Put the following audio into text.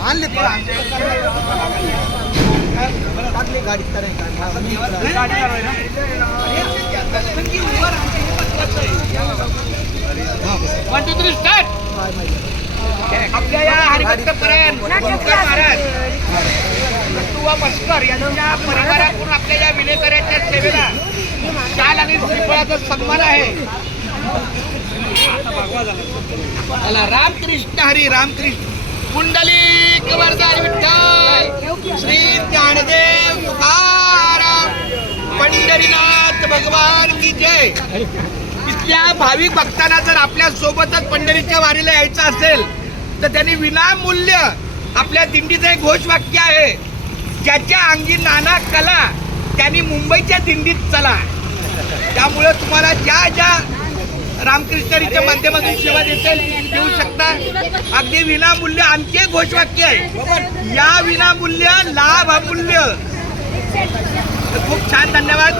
आणले टाकली गाडी आपल्या या हरिभक्तपरायण महाराज तुवा मस्कर यांच्या परिवाराकडून आपल्या या विलेकरांच्या सेवेला शाल आणि श्रीफळाचा सन्मान आहे. रामकृष्ण हरी रामकृष्ण कुंडलिक वरदारी विठ्ठल श्री ज्ञानदेव तुकाराम पंढरीनाथ भगवान की जय. इथल्या भाविक भक्तांना जर आपल्या सोबतच पंढरीच्या वारीला यायचं असेल तर त्यांनी विनामूल्य आपल्या दिंडीचं एक घोषवाक्य आहे, ज्याच्या अंगी नाना कला त्यांनी मुंबईच्या दिंडीत चला. त्यामुळे तुम्हाला ज्या ज्या रामकृष्णरीच्या माध्यमातून सेवा देऊ शकता. अगदी विनामूल्य. आणखी एक घोषवाक्य आहे, या विनामूल्य लाभ अमूल्य. खूप छान, धन्यवाद.